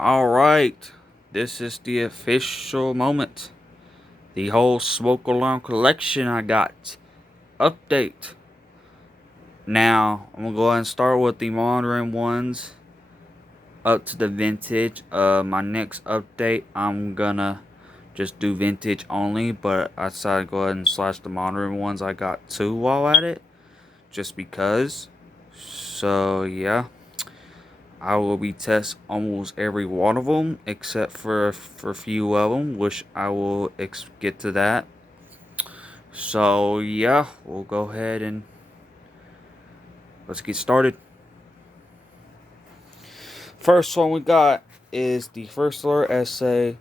Alright, this is the official moment. The whole smoke alarm collection I got. Update. Now, I'm gonna go ahead and start with the modern ones up to the vintage. My next update, I'm gonna just do vintage only, but I decided to go ahead and slash the modern ones. I got two while at it, just because. So, yeah. I will be test almost every one of them except for a few of them, which I will get to that. So yeah, we'll go ahead and let's get started. First one we got is the First Alert Essay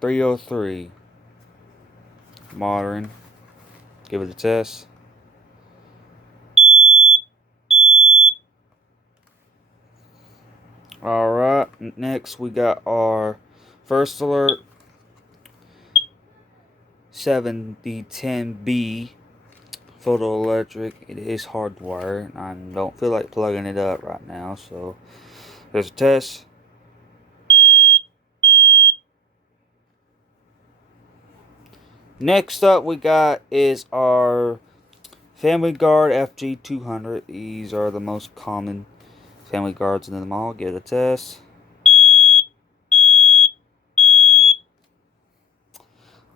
303 Modern. Give it a test. Alright, next we got our First Alert 7010B Photoelectric. It is hardwire, and I don't feel like plugging it up right now, so there's a test. Next up we got is our Family Guard FG200. These are the most common Family Guards in them all. Give it a test.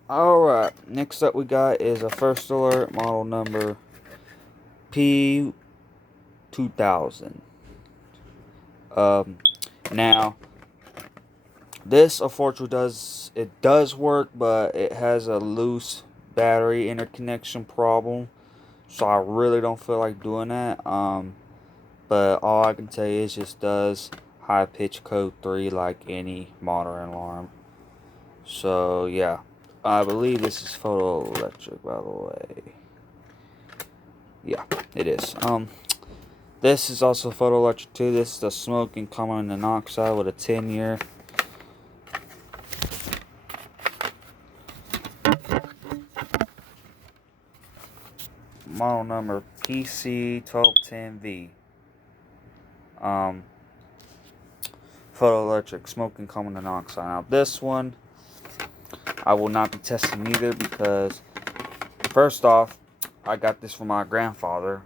Alright, next up we got is a First Alert model number P2000. Now, this unfortunately does work, but it has a loose battery interconnection problem. So I really don't feel like doing that. But all I can tell you is just does high pitch code 3 like any modern alarm. So yeah, I believe this is Photoelectric, by the way. Yeah, it is. This is also Photoelectric too. This is the smoke and carbon monoxide with a 10-year. Model number PC1210V. Photoelectric smoke and carbon monoxide. Now this one I will not be testing either because first off, I got this from my grandfather.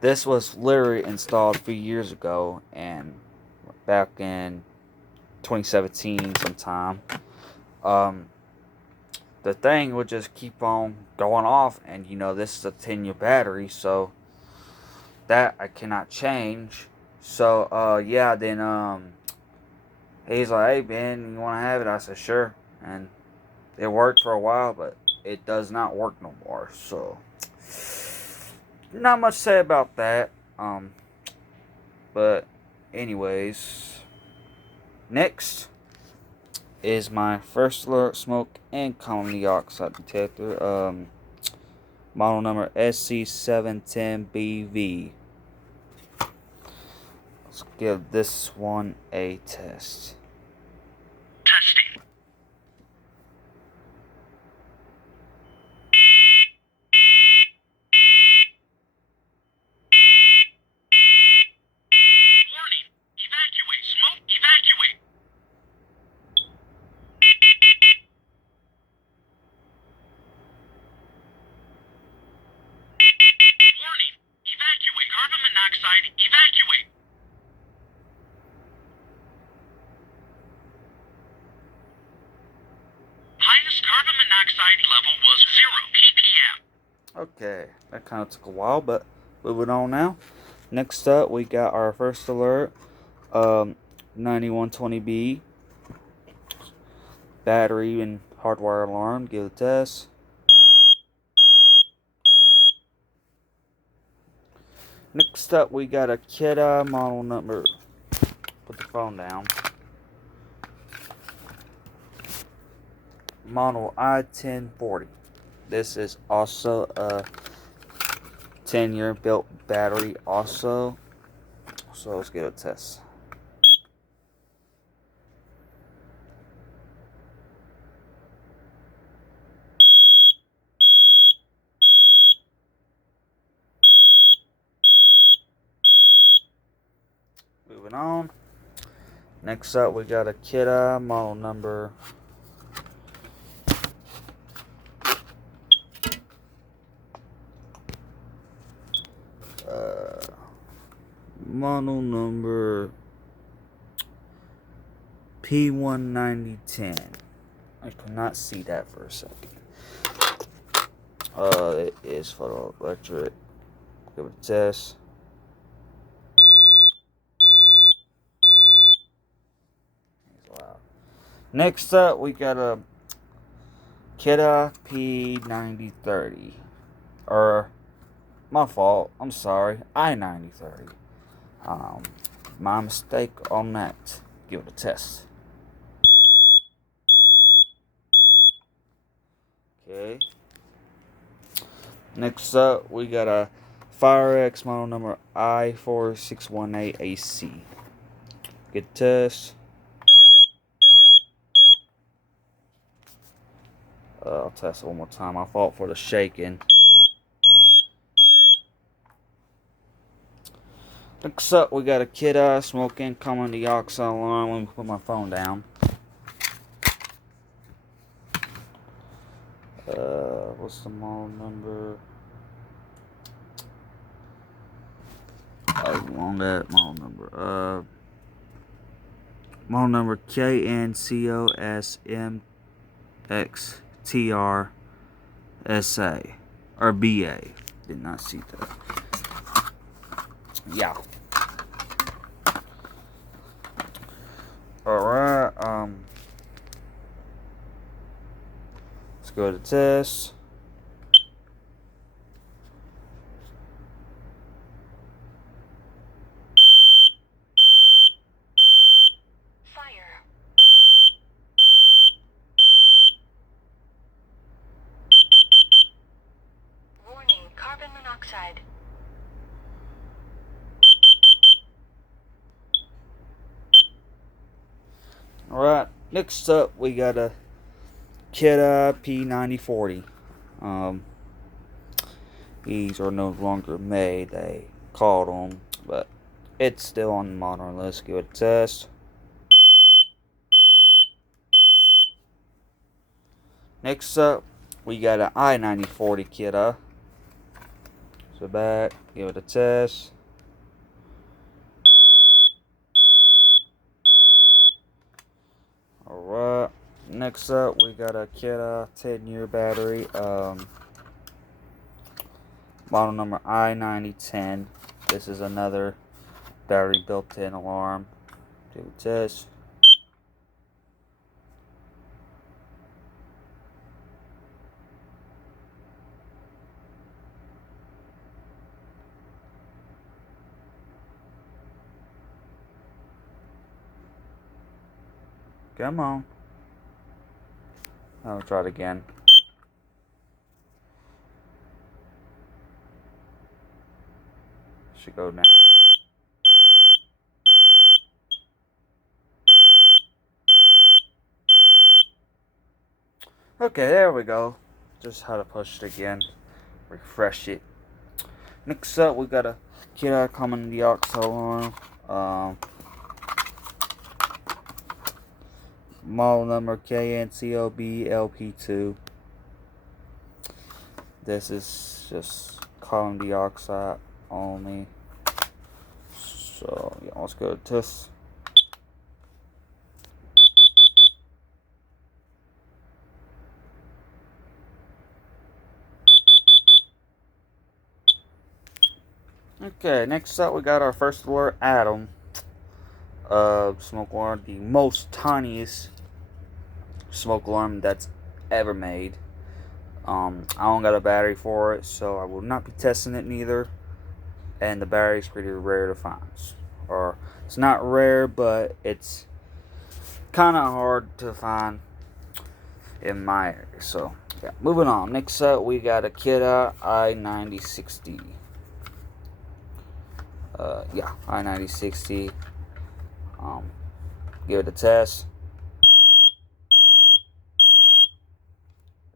This was literally installed a few years ago, and back in 2017 sometime. The thing would just keep on going off, and this is a 10-year battery, so that I cannot change. So yeah, then he's like, "Hey Ben, you want to have it?" I said, "Sure." And it worked for a while, but it does not work no more. So not much to say about that. But anyways, next is my First Alert smoke and carbon dioxide detector. Model number SC710BV. Let's give this one a test. Testing. Warning. Evacuate. Smoke. Evacuate. Warning. Evacuate. Carbon monoxide. Evacuate. Highest carbon monoxide level was 0 ppm. Okay, that kind of took a while, but moving on now. Next up, we got our First Alert 9120B battery and hardwire alarm. Give it a test. Next up, we got a Keda model number. Put the phone down. Model I-1040. This is also a 10-year built battery also. So let's get a test. Moving on. Next up, we got a Kid-Eye model number P19010. I could not see that for a second. It is Photoelectric. Give it a test. Wow. Next up, we got a Kid-Eye P9030. Or, my fault. I'm sorry. I9030. My mistake on that. Give it a test. Okay. Next up, we got a FireX model number I4618AC. Good test. I'll test it one more time. My fault for the shaking. Next up, we got a Kid-Eye smoke incoming dioxide alarm. Let me put my phone down. What's the model number? On that model number. Model number KNCOSMXTRSA or BA. Did not see that. Yeah. Alright, let's go to test. Fire. Warning, carbon monoxide. Alright, next up we got a Kid-Eye P9040. These are no longer made. They called them, but it's still on the modern list. Give it a test. Next up, we got an I9040 Kid-Eye. So back, give it a test. Alright, next up we got a Kid-Eye 10-year battery. Model number I9010. This is another battery built-in alarm. Do a test. Come on. I'll try it again. Should go now. Okay, there we go. Just how to push it again. Refresh it. Next up, we got a Kid-Eye common dioxide alarm. Model number KNCOBLP2. This is just carbon dioxide only. So, yeah, let's go to test. Okay, next up we got our first alert, Atom. Smoke alarm, the most tiniest smoke alarm that's ever made. I don't got a battery for it, so I will not be testing it neither. And the battery's pretty rare to find. Or, it's not rare, but it's kind of hard to find in my area. So, yeah, moving on. Next up, we got a Kid-Eye I9060. Yeah, I9060. Give it a test.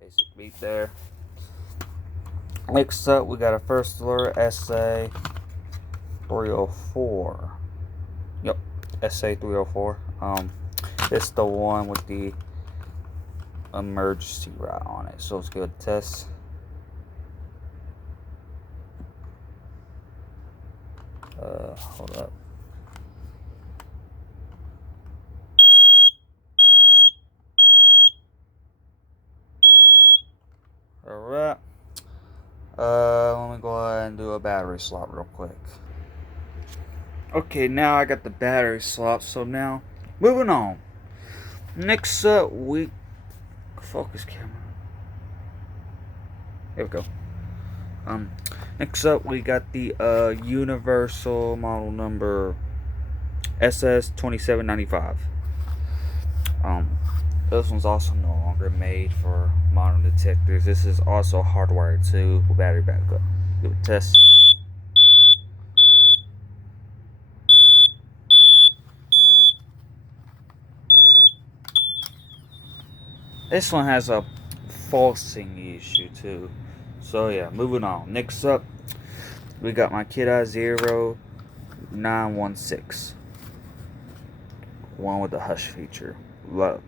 Basic beep there. Next up, we got a first alert SA 304. Yep, SA304. It's the one with the emergency rod on it. So let's go to test. Hold up. Alright. Let me go ahead and do a battery swap real quick. Okay, now I got the battery swap. So now, moving on. Next up, we focus camera. Here we go. Next up we got the Universal model number SS2795. This one's also no longer made for modern detectors. This is also hardwired too with battery backup. Give it a test. This one has a falsing issue too. So yeah, moving on. Next up, we got my Kid-Eye 0916. One with the hush feature. Love.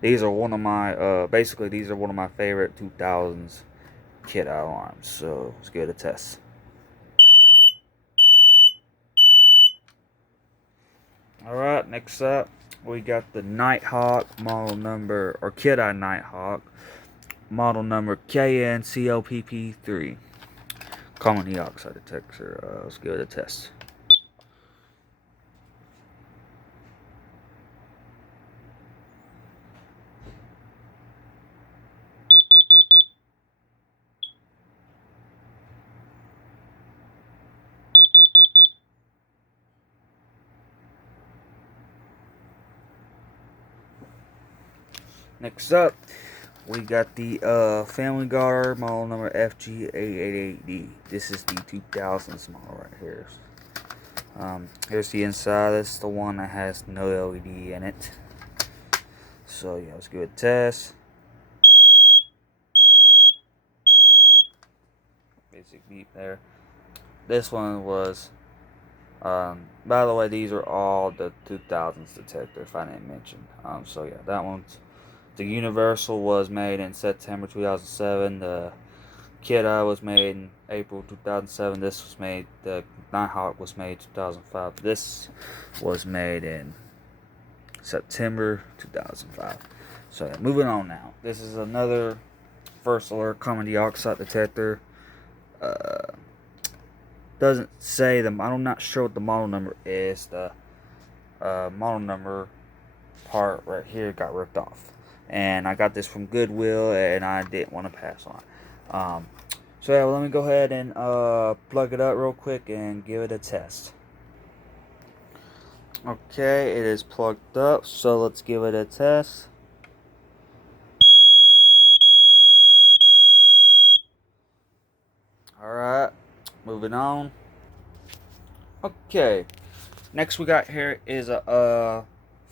These are one of my basically these are one of my favorite 2000s Kid-Eye alarms. So let's give it a test. Alright, next up we got the Nighthawk model number, or Kid-Eye Nighthawk model number KNCOPP3 common dioxide detector. Let's give it a test. Next up, we got the Family Guard model number FG888D. This is the 2000s model right here. Here's the inside. This is the one that has no LED in it. So yeah, let's give it a test. Basic beep there. This one was, by the way, these are all the 2000s detector, if I didn't mention. So yeah, that one's, the Universal was made in September 2007. The Kid-Eye was made in April 2007. This was made, the Nighthawk was made 2005. This was made in September 2005. So yeah, moving on now. This is another first alert common dioxide detector. Doesn't say them. I'm not sure what the model number is. The model number part right here got ripped off, and I got this from Goodwill, and I didn't want to pass on. So yeah, well, let me go ahead and plug it up real quick and give it a test. Okay, it is plugged up, so let's give it a test. Alright, moving on. Okay, next we got here is a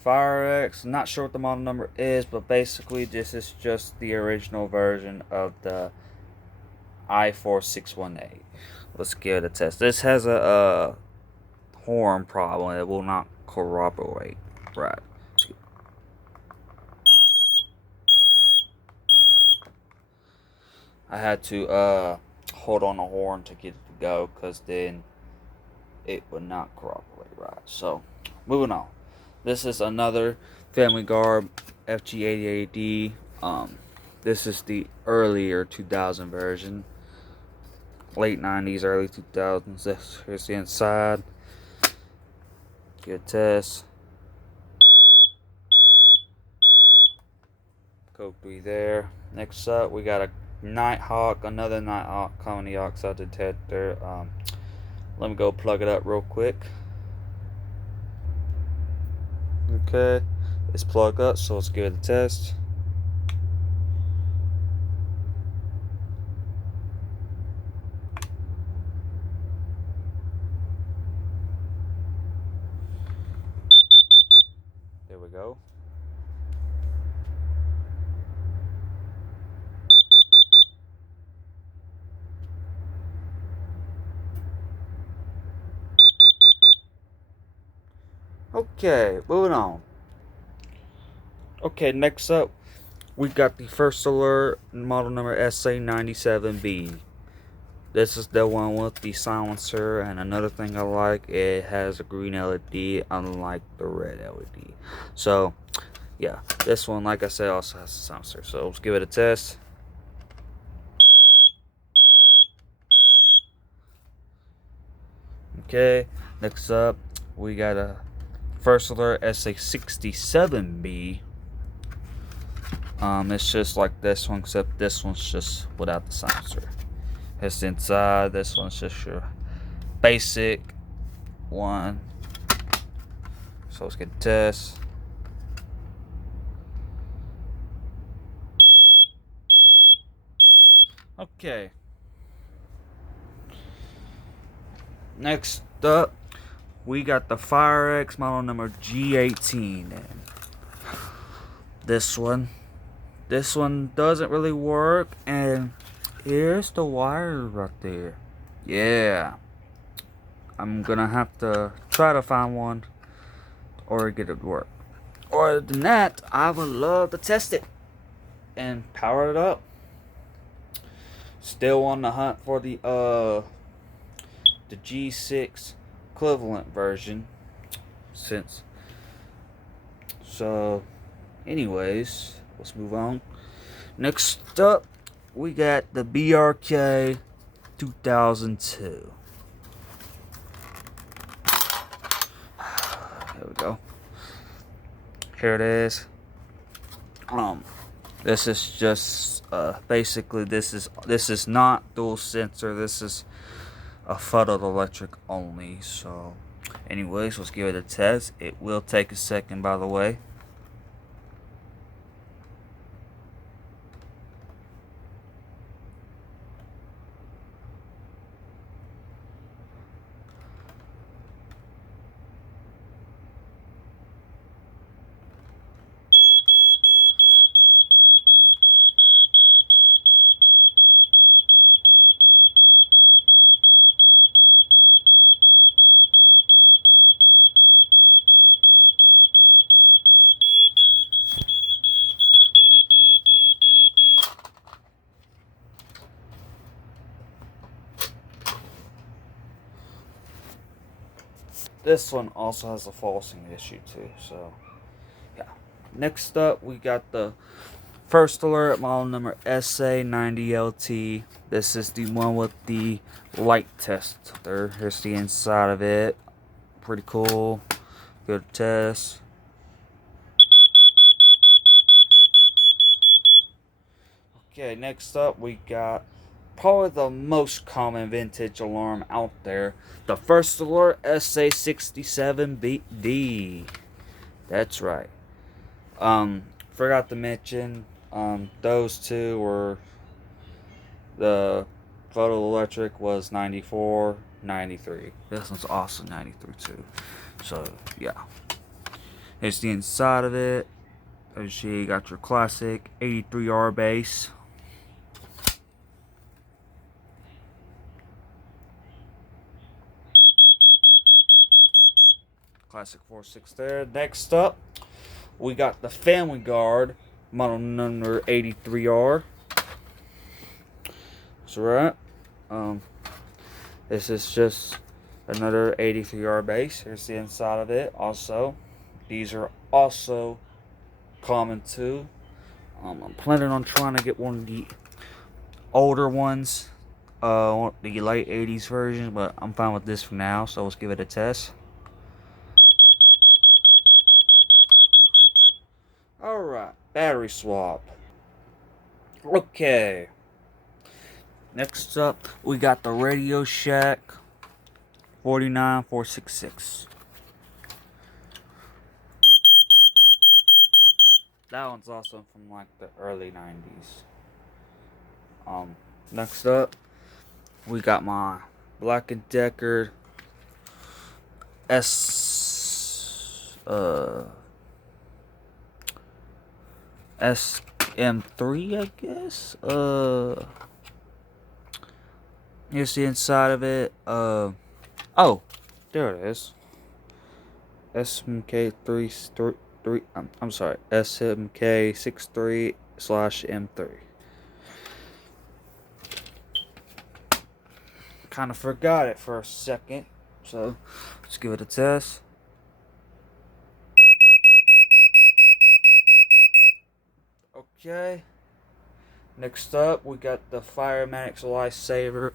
FireX. Not sure what the model number is, but basically this is just the original version of the i4618. Let's give it a test. This has a horn problem. It will not corroborate. Right. I had to hold on the horn to get it to go, because then it would not corroborate right. So, moving on. This is another Family Guard FG88D. This is the earlier 2000 version. Late 90s, early 2000s. Here's the inside. Good test. Code 3 there. Next up, we got a Nighthawk, another Nighthawk common dioxide detector. Let me go plug it up real quick. Okay, it's plugged up, so let's give it a test. There we go. Okay, moving on. Okay, next up, we got the first alert, model number SA97B. This is the one with the silencer, and another thing I like, it has a green LED unlike the red LED. So, yeah, this one, like I said, also has a silencer. So let's give it a test. Okay, next up, we got a first alert SA67B. It's just like this one, except this one's just without the silencer. It's inside. This one's just your basic one. So let's get a test. Okay. Next up, we got the FireX model number G18. And this one doesn't really work, and here's the wire right there. Yeah, I'm gonna have to try to find one or get it to work. Other than that, I would love to test it and power it up. Still on the hunt for the G6 equivalent version. Anyways, let's move on. Next up, we got the BRK 2002. There we go. Here it is. This is just basically this is not dual sensor. This is a photoelectric only. So, anyways, let's give it a test. It will take a second, by the way. This one also has a falsing issue too, so yeah. Next up, we got the first alert model number SA90LT. This is the one with the light test. Here's the inside of it. Pretty cool. Good test. Okay, next up we got probably the most common vintage alarm out there. The first alert SA67BD. That's right. Forgot to mention, those two were, the Photoelectric was 94, 93. This one's also 93 too. So, yeah. Here's the inside of it. As you got your classic 83R base. Classic 4.6 there. Next up, we got the Family Guard model number 83R. That's right. This is just another 83R base. Here's the inside of it. Also, these are also common too. I'm planning on trying to get one of the older ones, the late 80s version, but I'm fine with this for now. So let's give it a test. Alright, battery swap. Okay. Next up, we got the Radio Shack 49466. That one's also from like the early 90s. Next up, we got my Black & Decker SM3, I guess. Here's the inside of it. Oh, there it is. SMK3 I'm sorry, SMK63/M3. Kind of forgot it for a second, so let's give it a test. Okay. Next up, we got the Firematic's Lifesaver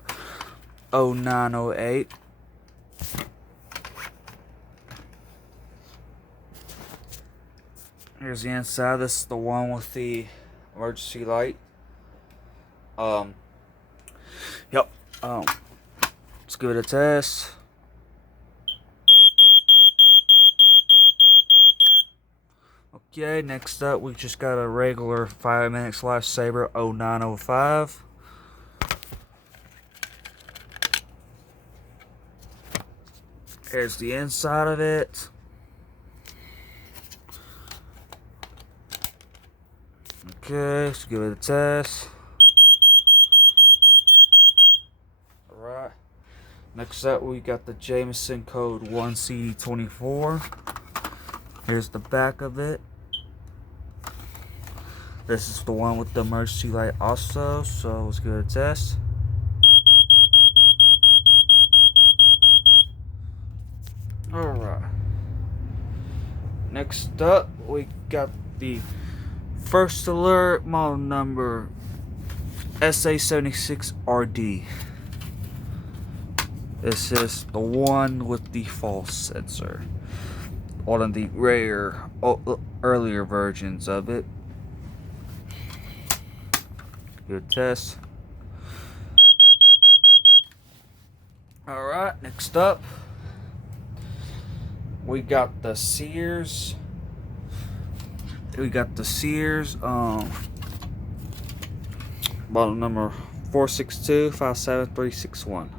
0908. Here's the inside. This is the one with the emergency light. Yep. Let's give it a test. Okay, next up we just got a regular Firematic's Lifesaver 0905. Here's the inside of it. Okay, let's give it a test. Alright. Next up we got the Jameson Code 1CD24. Here's the back of it. This is the one with the emergency light also, so let's give it a test. Alright. Next up, we got the First Alert model number SA76RD. This is the one with the false sensor. One of the earlier versions of it. Good test. Alright, next up we got the Sears. Model number 462-57361.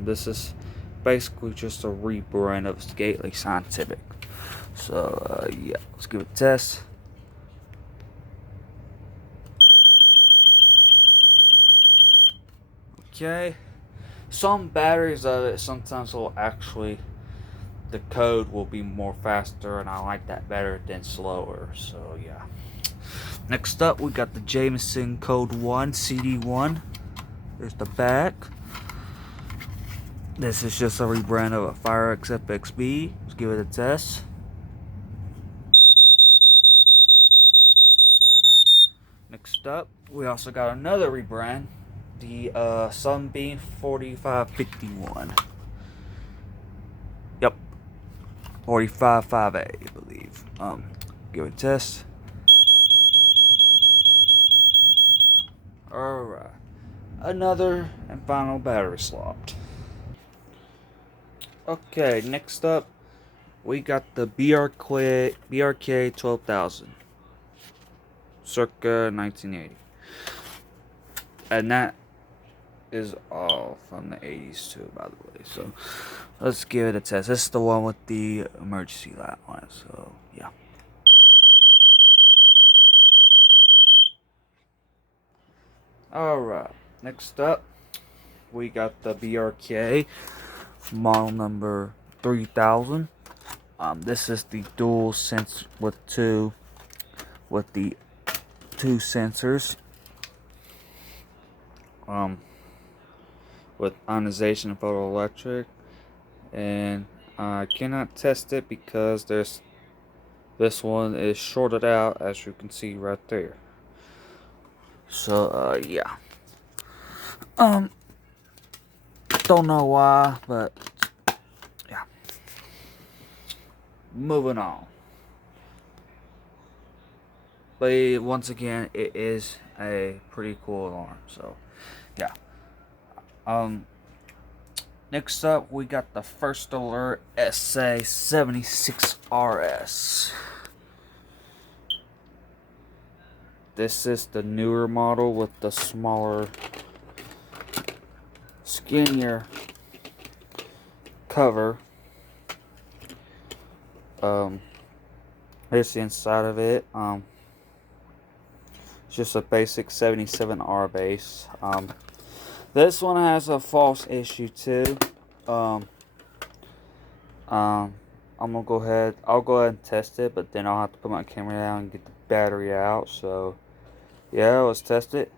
This is basically just a rebrand of Gately Scientific. So yeah, let's give it a test. Okay, some batteries of it sometimes will actually, the code will be more faster, and I like that better than slower. So yeah. Next up, we got the Jameson Code 1 CD1. There's the back. This is just a rebrand of a FireX FXB. Let's give it a test. Next up, we also got another rebrand, the Sunbeam 4551. Yep, 455A, I believe. Give it a test. Alright, another and final battery slot. Okay, next up, we got the BRK 12,000, circa 1980. And that is all from the 80s too, by the way. So let's give it a test. This is the one with the emergency light on it. So yeah. Alright, next up we got the BRK model number 3000. This is the dual sense with the two sensors. With ionization and photoelectric, and I cannot test it because this one is shorted out, as you can see right there. So yeah, don't know why, but yeah. Moving on. But once again, it is a pretty cool alarm. So yeah. Next up, we got the First Alert SA76RS. This is the newer model with the smaller, skinnier cover. Here's the inside of it. It's just a basic 77R base. This one has a false issue too. I'm gonna go ahead. I'll go ahead and test it, but then I'll have to put my camera down and get the battery out. So, yeah, let's test it.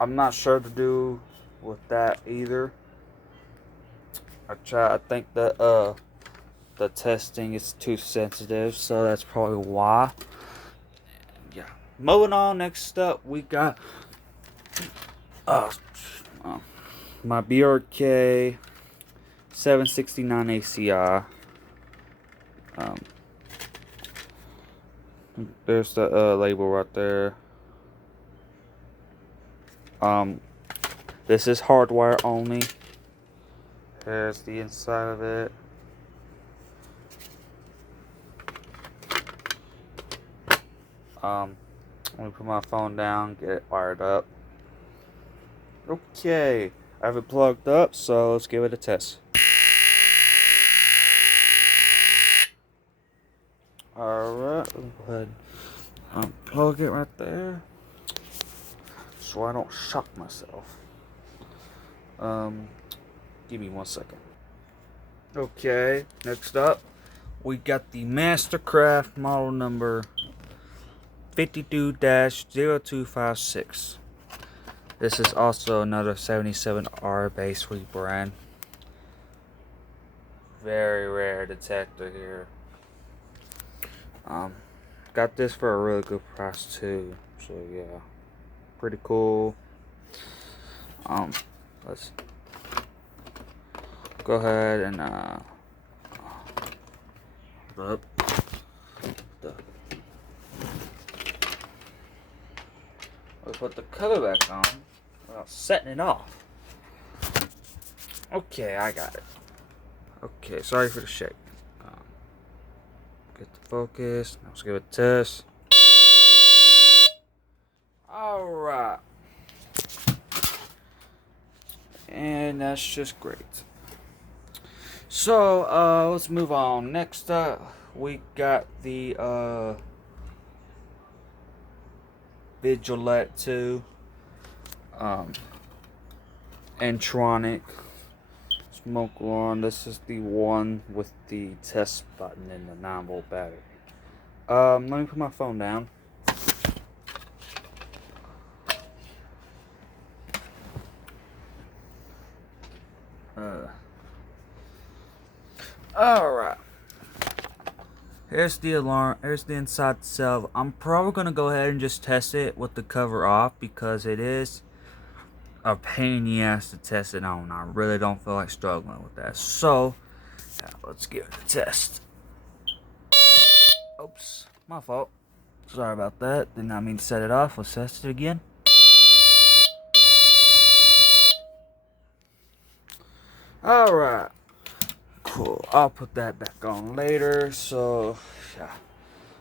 I'm not sure to do with that either. I think that the testing is too sensitive, so that's probably why. Yeah. Moving on. Next up, we got uh, my BRK 769 ACI. There's the label right there. This is hardwire only. Here's the inside of it. Let me put my phone down, get it wired up. Okay, I have it plugged up, so let's give it a test. Alright, let me go ahead and unplug it right there, so I don't shock myself. Give me 1 second. Okay, next up, we got the Mastercraft model number 52-0256. This is also another 77R base rebrand. Very rare detector here. Got this for a really good price too. So yeah, pretty cool. Let's go ahead and let's put the cover back on without setting it off. Okay, I got it. Okay, sorry for the shake. Get the focus. Now let's give it a test. Alright. And that's just great. So, let's move on. Next up, we got the Vigilant Ii Entronic smoke alarm. This is the one with the test button and the 9-volt battery. Let me put my phone down. Alright. Here's the alarm. Here's the inside itself. I'm probably going to go ahead and just test it with the cover off because it is a pain in the ass to test it on. I really don't feel like struggling with that. So, yeah, let's give it a test. Oops, my fault. Sorry about that. Did not mean to set it off. Let's test it again. Alright. Cool. I'll put that back on later. So, yeah.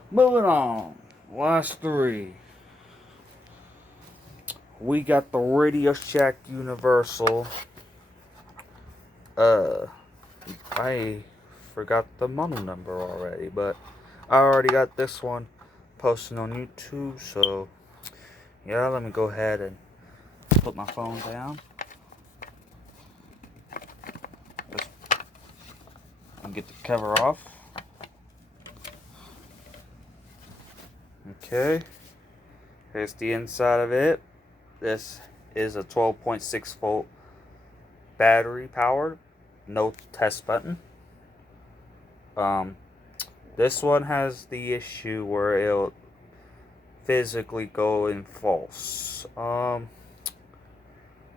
Moving on. Last three. We got the Radio Shack Universal. I forgot the model number already, but I already got this one posted on YouTube, so yeah, let me go ahead and put my phone down. And get the cover off. Okay, here's the inside of it. This is a 12.6 volt battery powered, no test button. This one has the issue where it'll physically go in false.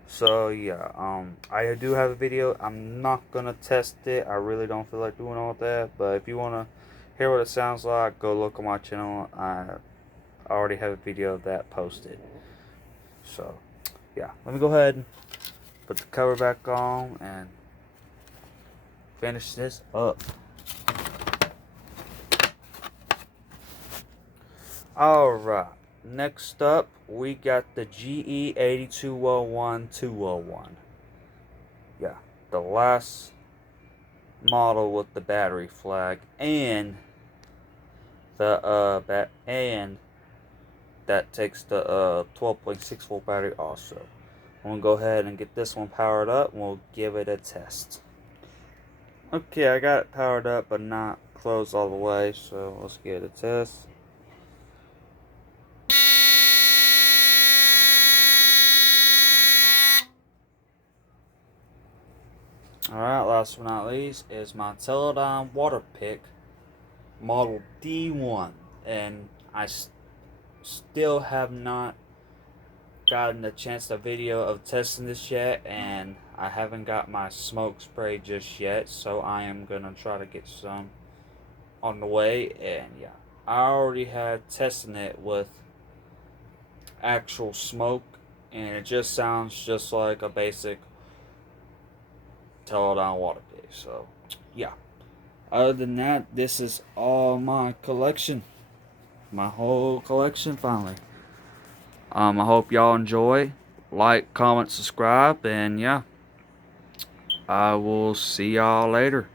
So yeah, I do have a video. I'm not gonna test it. I really don't feel like doing all that. But if you wanna hear what it sounds like, go look on my channel. I already have a video of that posted. So yeah, let me go ahead and put the cover back on and finish this up. Alright, next up we got the GE 8201 201. Yeah, the last model with the battery flag and the and that takes the 12.6 volt battery also. I'm gonna go ahead and get this one powered up and we'll give it a test. Okay, I got it powered up but not closed all the way, so let's give it a test. Alright, last but not least is my Teledyne water pick model D1, and I still have not gotten the chance to video of testing this yet, and I haven't got my smoke spray just yet, so I am gonna try to get some on the way. And yeah, I already had testing it with actual smoke, and it just sounds just like a basic Teledyne water pick. So yeah, other than that, this is all my collection, my whole collection finally. I hope y'all enjoy. Like, comment, subscribe, and yeah, I will see y'all later.